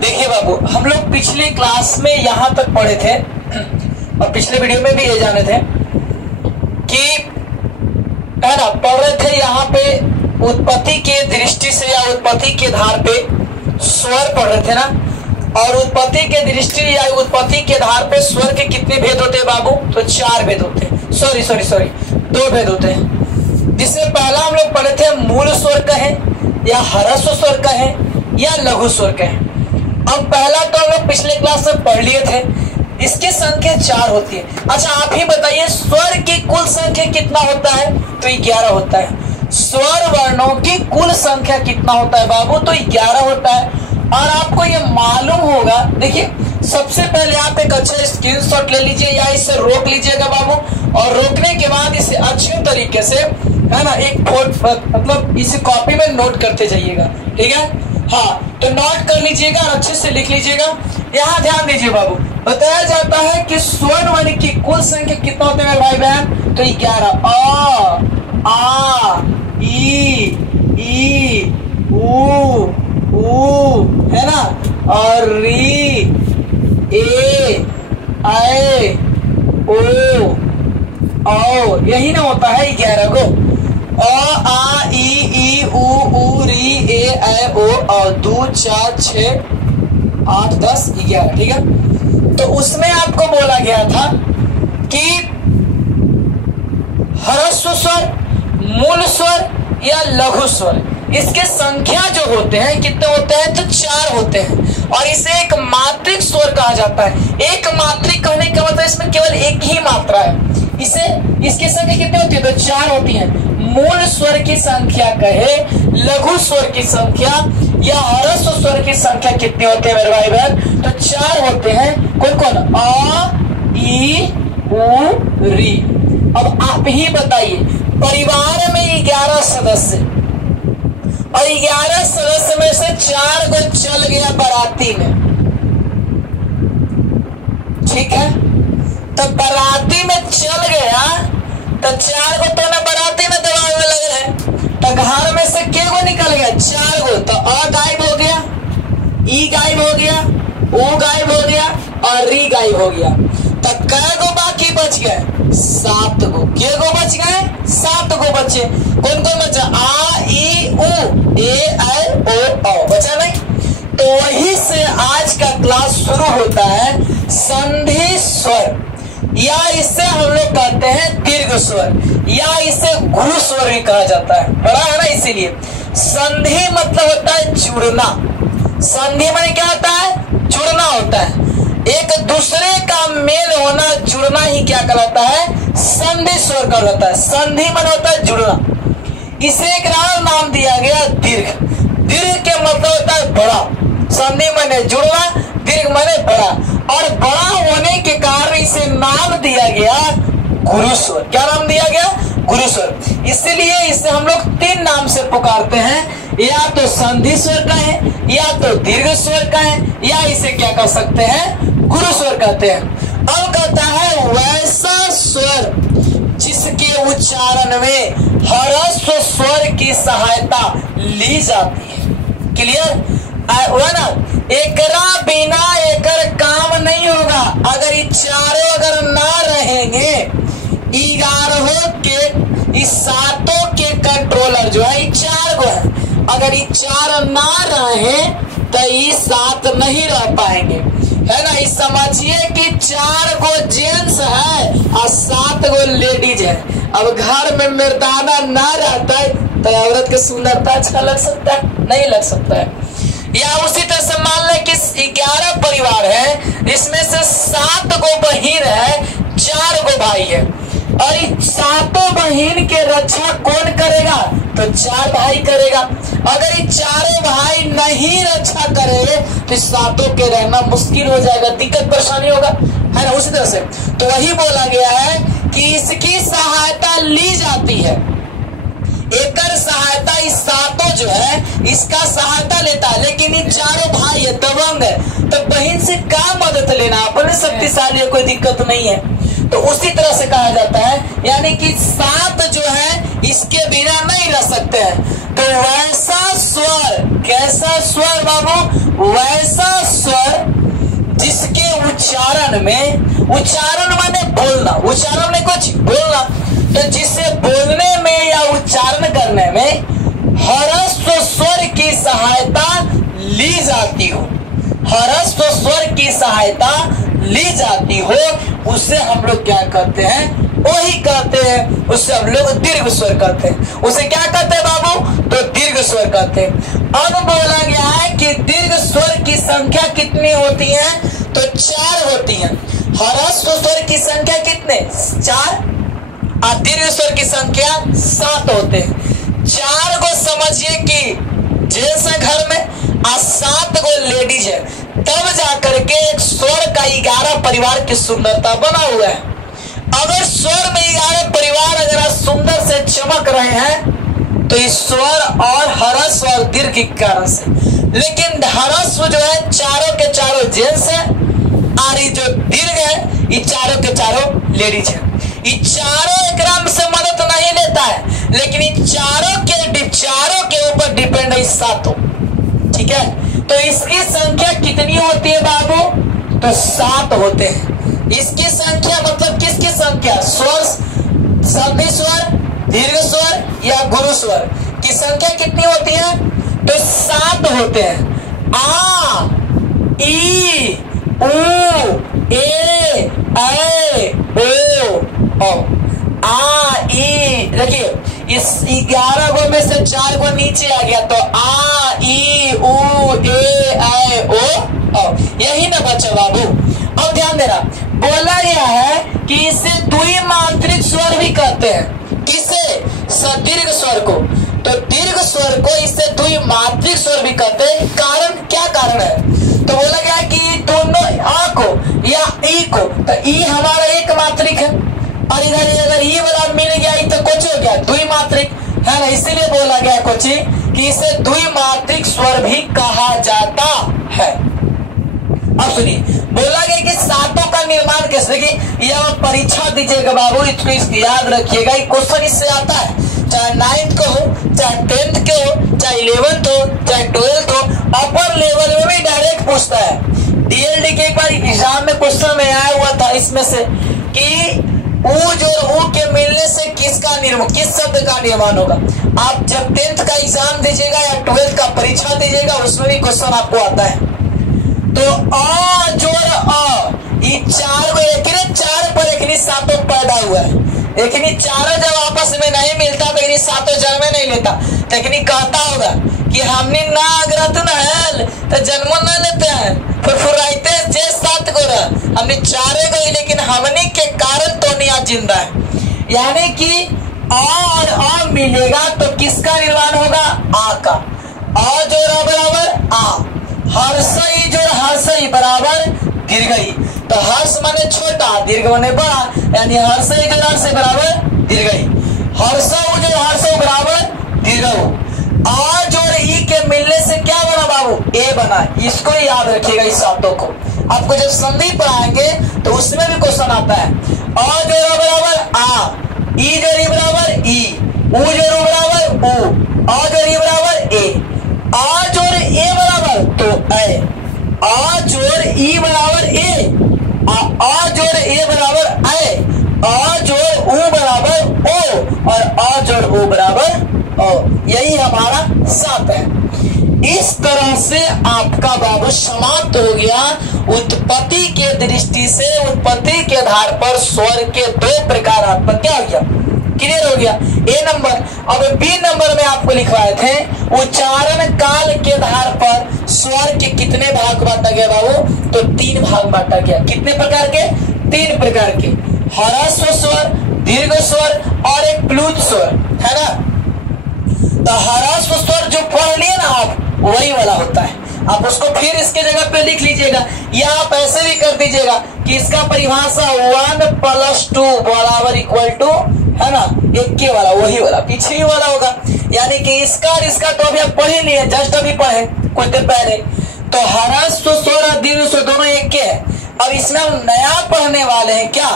देखिए बाबू, हम लोग पिछले क्लास में यहाँ तक पढ़े थे और पिछले वीडियो में भी ये जाने थे कि है ना, पढ़ रहे थे यहाँ पे उत्पत्ति के दृष्टि से या उत्पत्ति के आधार पे स्वर पढ़ रहे थे ना। और उत्पत्ति के दृष्टि या उत्पत्ति के आधार पे स्वर के कितने भेद होते हैं बाबू? तो 4 भेद होते हैं। सॉरी 2 भेद होते हैं। जिसमें पहला हम लोग पढ़े थे मूल स्वर कहें या ह्रस्व स्वर कहें या लघु स्वर कहें। अब पहला तो हम लोग पिछले क्लास में पढ़ लिए थे, इसकी संख्या 4 होती है। अच्छा आप ही बताइए, स्वर की कुल संख्या कितना होता है? तो 11 होता है। स्वर वर्णों की कुल संख्या कितना होता है बाबू? तो 11 होता है। और आपको ये मालूम होगा, देखिए सबसे पहले आप एक अच्छा स्क्रीनशॉट ले लीजिए या इसे रोक लीजिएगा बाबू, और रोकने के बाद इसे अच्छे तरीके से है ना एक मतलब इसे कॉपी में नोट करते जाइएगा, ठीक है? हाँ, तो नोट कर लीजिएगा और अच्छे से लिख लीजिएगा। यहाँ ध्यान दीजिए बाबू, बताया जाता है कि स्वर ध्वनि की कुल संख्या कितना होते हैं भाई बहन? तो 11। आ, ई, ऊ, है ना, और री, ए, ऐ, ओ, औ, यही ना होता है 11 को। अ, आ, ई, ऊ, री, ए, ऐ, ओ, और 2, 4, 6, 8, 10, 11, ठीक है? तो उसमें आपको बोला गया था कि ह्रस्व स्वर, मूल स्वर या लघु स्वर, इसके संख्या जो होते हैं कितने होते हैं? तो 4 होते हैं। और इसे एक मात्रिक स्वर कहा जाता है। एक मात्रिक कहने का मतलब इसमें केवल एक ही मात्रा है। इसकी संख्या कितनी होती है? तो 4 होती है। मूल स्वर की संख्या कहे, लघु स्वर की संख्या या ह्रस्व स्वर की संख्या कितनी होती है मेरे भाई बहन? तो 4 होते हैं। कौन? आ, ई, ऊ, री। अब आप ही बताइए, परिवार में 11 सदस्य और 11 सदस्य में से 4 को चल गया बाराती में, ठीक है? तो बाराती में चल गया तो 4 को तो ना बाराती में दबाव में लगे है, तो घर में से के को निकल गया? 4 को। तो अ गायब हो गया, ई गायब हो गया, ओ गायब हो गया और री गायब हो गया। तो कै को बाकी बच गए? 7 को। के को बच गए? 7 को बचे। कौन कौन बचा? आ, ई, ऊ, ए, ऐ, ओ, औ। बचा नहीं? तो वही से आज का क्लास शुरू होता है संधि स्वर, या इसे हम लोग कहते हैं दीर्घ स्वर, या इसे गुरु स्वर भी कहा जाता है। बड़ा है ना, इसीलिए संधि मतलब होता है जुड़ना। संधि माने क्या होता है? जुड़ना होता है। एक दूसरे का मेल होना, जुड़ना ही क्या कहलाता है? संधि स्वर कहलाता है। संधि माने होता है जुड़ना। इसे एक नाम दिया गया दीर्घ। दीर्घ के मतलब होता है बड़ा। संधि माने जुड़ना, दीर्घ माने बड़ा, और बड़ा होने के कारण इसे नाम दिया गया गुरु स्वर। क्या नाम दिया गया? गुरु स्वर। इसलिए इसे हम लोग 3 नाम से पुकारते हैं, या तो संधि स्वर कहें, या तो दीर्घ स्वर कहें, या इसे क्या कह सकते हैं? गुरु स्वर कहते हैं। अब कहता है वैसा स्वर जिसके उच्चारण में ह्रस्व स्वर की सहायता ली जाती है। क्लियर है ना? एकरा बिना एकर काम नहीं होगा। अगर ये चारों अगर ना रहेंगे, 11 के इस 7 के कंट्रोलर जो है 4 को है, अगर ये 4 ना रहे तो ये 7 नहीं रह पाएंगे, है ना? इस समझिए कि 4 को जेंट्स है और 7 को लेडीज है। अब घर में मर्दाना ना रहता है तो औरत की सुंदरता अच्छा लग सकता है? नहीं लग सकता है। या उसी तरह से मान लें कि 11 परिवार है, इसमें से 7 को बहन है, 4 को भाई है, और इस 7 बहन के रक्षा कौन करेगा? तो 4 भाई करेगा। अगर ये 4 भाई नहीं रक्षा करेंगे तो 7 के रहना मुश्किल हो जाएगा, दिक्कत परेशानी होगा, है ना? उसी तरह से तो वही बोला गया है कि इसकी सहायता ली जाती है। एकर सहायता इस 7 जो है इसका सहायता लेता है, लेकिन ये 4 भाई है, दबंग है, तो बहन से क्या मदद लेना? अपने शक्तिशाली है, कोई दिक्कत नहीं है। तो उसी तरह से कहा जाता है, यानी कि 7 जो है इसके बिना नहीं रह सकते हैं। तो वैसा स्वर, कैसा स्वर बाबू? वैसा जिसके उच्चारण माने बोलना, उच्चारण में कुछ बोलना, तो जिसे बोलने में या उच्चारण करने में ह्रस्व स्वर की सहायता ली जाती हो, ह्रस्व स्वर की सहायता ली जाती हो, उसे हम लोग क्या कहते हैं? वही कहते हैं, उससे हम लोग दीर्घ स्वर कहते हैं। उसे क्या कहते हैं बाबू? तो दीर्घ स्वर कहते हैं। अब बोला गया है कि दीर्घ स्वर की संख्या कितनी होती है? तो 4 होती है। ह्रस्व स्वर की संख्या कितने? 4 और दीर्घ स्वर की संख्या 7 होते हैं। 4 को समझिए कि जेंट्स है घर में और 7 को लेडीज है, तब जाकर के एक स्वर का 11 परिवार की सुंदरता बना हुआ है। अगर स्वर में 11 परिवार अगर सुंदर से चमक रहे हैं तो इस स्वर और ह्रस्व और दीर्घ के कारण से, लेकिन ह्रस्व जो है चारों के चारों जेंट्स है और ये जो दीर्घ है ये चारों के चारों लेडीज है। ये चारों एकदम से मदद नहीं लेता है, लेकिन ये चारों के ऊपर डिपेंड है 7। ठीक है, तो इसकी संख्या कितनी होती है बाबू? तो 7 होते हैं। इसकी संख्या मतलब किसकी संख्या? स्वर, संधि स्वर, दीर्घ स्वर या गुरु स्वर की संख्या कितनी होती है? तो 7 होते हैं। आ, ई, उ, ए, ऐ, ओ, आ, ई। देखिए इस 11 गो में से 4 गो नीचे आ गया, तो आ, ई, उ, ए, ऐ, ओ, यही ना बचा बाबू। अब ध्यान देना, बोला गया है कि इसे द्विमात्रिक स्वर भी कहते हैं। किसे? दीर्घ स्वर को। तो दीर्घ स्वर को इसे द्विमात्रिक स्वर भी कहते हैं। कारण क्या कारण है? तो बोला गया कि दोनों आ को या ई को, तो ई हमारा एक मात्रिक है और इधर अगर ई वाला मिल गया तो कुछ हो गया द्विमात्रिक है ना, इसीलिए बोला गया कुछ कि इसे द्विमात्रिक स्वर भी कहा जाता है। अब सुनिए, बोला गया कि 7 का निर्माण कैसे? देखिए यह परीक्षा दीजिएगा बाबू, इसको याद रखिएगा, ये क्वेश्चन इससे आता है, चाहे 9th को हो, चाहे 10th के हो, चाहे 11th हो, चाहे 12th हो, अपर लेवल में भी डायरेक्ट पूछता है। डीएलडी के एक बार एग्जाम में क्वेश्चन में आया हुआ था इसमें से कि ऊ जो ऊ के मिलने से किस शब्द का निर्माण होगा। आप जब 10th का एग्जाम दीजिएगा या 12th का परीक्षा दीजिएगा उसमें भी क्वेश्चन आपको आता है। तो अ जोड़ अ, ये 4 को एक 4 पर एक 7 पैदा हुआ है, लेकिन चारों जब आपस में नहीं मिलता तो 7 जन्म नहीं लेता, लेकिन कहता होगा कि हमने ना अग्रत न है तो जन्म न लेते हैं, फिर फुराइते जे 7 को रह, हमने 4 को, लेकिन हमने के कारण तो नहीं आज जिंदा है। यानी कि अ और अ मिलेगा तो किसका निर्माण होगा? आ का। अ जोड़ा बराबर आ, हर्षई जोड़ हर्षई बराबर दीर्घई। तो हर्ष माने छोटा, दीर्घ माने बड़ा, यानी हर्षई जोड़ हर्षई बराबर दीर्घई। हर्षऊ जोड़ हर्षऊ बराबर दीर्घऊ। आ जोड़ ई के मिलने से क्या बना बाबू? ए बना। इसको याद रखिएगा इस शब्दों को, आपको जब संधि पढ़ाएंगे तो उसमें भी क्वेश्चन आता है। अ जोड़ बराबर आ, ई जोड़ ई बराबर ई, उ जोड़ उ बराबर उ, अ जोड़ ई बराबर ए, आ जोड़ ए बराबर तो ए, आ जोड़ ई बराबर ए, आ जोड़ ए बराबर ए, आ जोड़ उ बराबर ओ और आ जोड़ उ बराबर ओ। यही हमारा 7 है। इस तरह से आपका बाबू समाप्त हो गया उत्पत्ति के दृष्टि से, उत्पत्ति के आधार पर स्वर के 2 प्रकार आपका क्या हो गया? क्लियर हो गया। ए नंबर। अब बी नंबर में आपको लिखवाए थे उच्चारण काल के आधार पर स्वर के कितने भाग बांटा गया बाबू? तो 3 भाग बांटा गया। कितने प्रकार के? 3 प्रकार के, ह्रस्व स्वर, दीर्घ स्वर और एक प्लुत स्वर, है ना। तो ह्रस्व स्वर जो पढ़ लिए ना आप, वही वाला होता है। आप उसको फिर इसके जगह पे लिख लीजिएगा, या आप ऐसे भी कर दीजिएगा कि इसका परिभाषा 1 + 2 बराबर इक्वल टू, है ना, 1 के वाला, वही वाला पिछली वाला होगा। यानी कि इसका और इसका तो अभी आप पढ़ ही लिए, जस्ट अभी पढ़े कुछ देर पहले। तो ह्रस्व स्वर और दीर्घ स्वर दोनों 1 के है। अब इसमें हम नया पढ़ने वाले हैं क्या?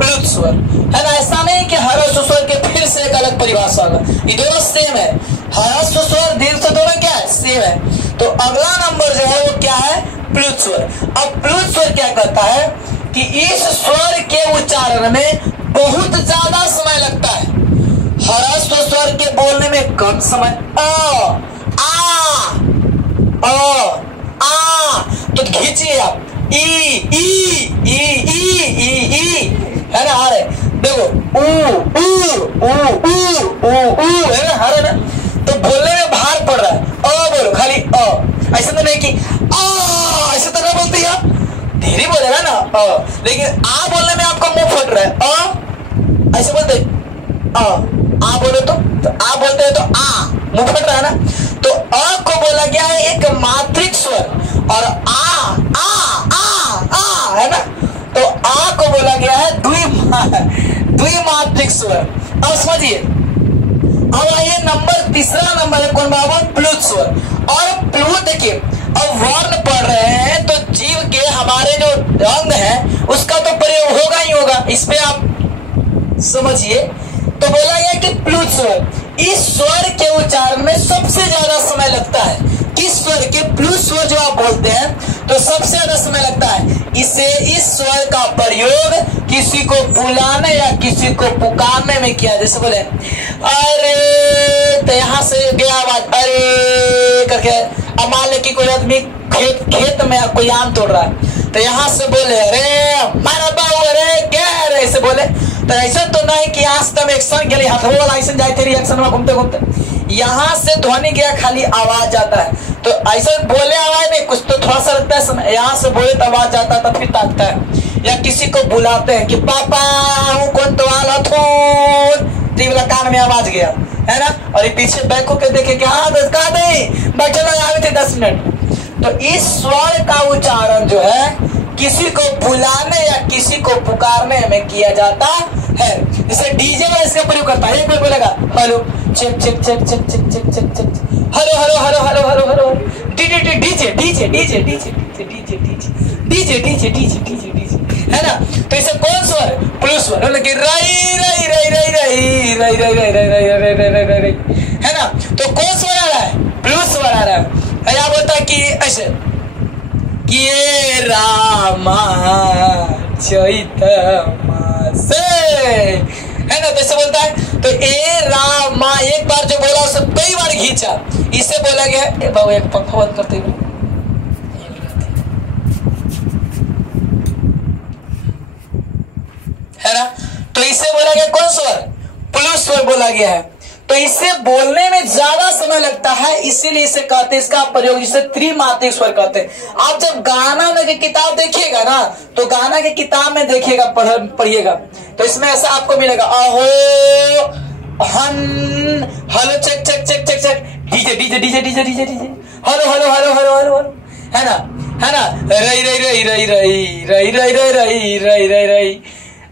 प्लुत स्वर, है ना। ऐसा नहीं कि ह्रस्व स्वर के फिर से एक अलग परिभाषा होगा, ये दोनों सेम है। ह्रस्व स्वर दीर्घ स्वर दोनों क्या है? सेम है। तो अगला नंबर जो है वो क्या है? प्लुत स्वर। अब प्लुत स्वर क्या कहता है कि इस स्वर के उच्चारण में बहुत ज्यादा समय लगता है। ह्रस्व स्वर के बोलने में कम समय। तो खींचिए आप ई ई ई ई ई ई है ना, आ रहे देखो ऊ ऊ ऊ ऊ ऊ है ना, आ रहे ना। तो बोलने में भार पड़ रहा है। बोलो खाली ऐसे तो नहीं कि ऐसे तो नहीं बोलते आप, धीरे बोलेगा ना लेकिन आ बोलने में आपका मुंह फट रहा है। ऐसे बोलते आ बोले तो आ बोलते हैं तो आ मुंह फट रहा है ना। तो अ को बोला गया है एक मात्रिक स्वर और आ है ना। तो आ को बोला गया है द्विमात्रिक स्वर। अब समझिए, अब आइए नंबर तीसरा नंबर है कौन बाबू? प्लुत स्वर। और प्लुत देखिए, अब वर्ण पढ़ रहे हैं तो जीव के हमारे जो अंग है उसका तो प्रयोग होगा ही होगा, इस पे आप समझिए। तो बोला गया कि प्लुत स्वर, इस स्वर के उच्चारण में सबसे ज्यादा समय लगता है। किस स्वर के? प्लुत स्वर जो आप बोलते हैं तो सबसे ज्यादा समय लगता है। इस स्वर का प्रयोग किसी को बुलाने या किसी को पुकारने में किया। जैसे बोले अरे, तो यहाँ से गया आवाज अरे करके। अब मान ले कि कोई आदमी खेत में कोई आम तोड़ रहा है तो यहाँ से बोले अरे मारा बाबू, अरे क्या है ऐसे बोले। तो ऐसा तो नहीं कि आज तक एक्शन के लिए हाथों वाला ऐसा जाए थे रिएक्शन में घूमते घूमते, यहाँ से ध्वनि गया खाली आवाज जाता है। तो ऐसा बोले आवाज नहीं, कुछ तो थोड़ा सा लगता है समय। यहाँ से बोले तो आवाज जाता है, तब फिर ताकता है। या किसी को बुलाते हैं कि पापा हूँ कौन तो वाला वाला कान में आवाज गया है ना, और ये पीछे बैक होकर देखे कि हाँ कहा नहीं बैठे लोग आए थे 10 मिनट। तो इस स्वर का उच्चारण जो है किसी को बुलाने या किसी को पुकारने में किया जाता है। जैसे डीजे में इसका प्रयोग करता है। एक कोई बोलेगा hello check check check check check check check check, hello hello hello hello hello hello, DJ DJ DJ DJ DJ DJ DJ DJ DJ DJ है ना। तो इसे कौन स्वर? प्लुत स्वर। रई रई रई रई रई रई रई रई रई रई रई है ना। तो कौन स्वर आ रहा है? प्लुत स्वर आ रहा है। या बोलता है कि ऐसे कि ये रामा चैतमासे है ना, कैसे बोलता है? तो ए रामा एक बार जो बोला उसे कई बार खींचा, इसे बोला गया। ए बाबू एक पंखा बंद करते हुए है ना। तो इसे बोला गया कौन स्वर? प्लुत स्वर बोला गया है। तो इसे बोलने में ज्यादा समय लगता है, इसीलिए इसे कहते हैं, इसका प्रयोग इसे त्रिमात्रिक स्वर कहते हैं। आप जब गाना में की किताब देखिएगा ना तो गाना की किताब में देखिएगा, पढ़िएगा तो इसमें ऐसा आपको मिलेगा अहो हन hello check check check check check DJ DJ DJ DJ DJ DJ hello hello hello hello hello है ना रई रई रई रई रई रई रई रई रई रई रई रई।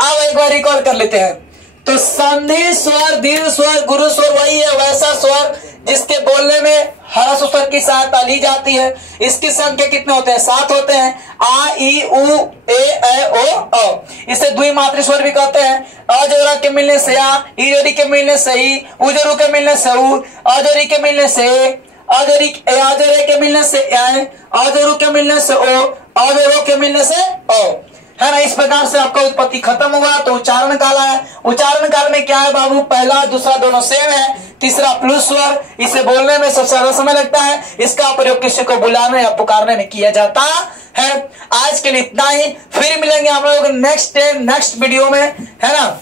अब एक बार रिकॉल कर लेते हैं। तो संधि स्वर, दीर्घ स्वर, गुरु स्वर वही है, वैसा स्वर जिसके बोलने में ह्रस्व स्वर की सहायता ली जाती है। इसकी संख्या कितने होते हैं? 7 होते हैं। आ ई उ ए ओ औ। इसे द्विमात्रिक स्वर भी कहते हैं। अ जोरा के मिलने से आ, ई जोरी के मिलने से ई, उ जोरू के मिलने से उ, अ जोरी के मिलने से अ जोरे के मिलने से ए, अ जोरू के मिलने से ओ, अ जोरो के मिलने से ओ है ना। इस प्रकार से आपका उत्पत्ति खत्म हुआ। तो उच्चारण काल है। उच्चारण काल में क्या है बाबू? पहला दूसरा दोनों सेम है। तीसरा प्लुत स्वर, इसे बोलने में सबसे ज्यादा समय लगता है। इसका प्रयोग किसी को बुलाने या पुकारने में किया जाता है। आज के लिए इतना ही, फिर मिलेंगे हम लोग नेक्स्ट वीडियो में, है ना।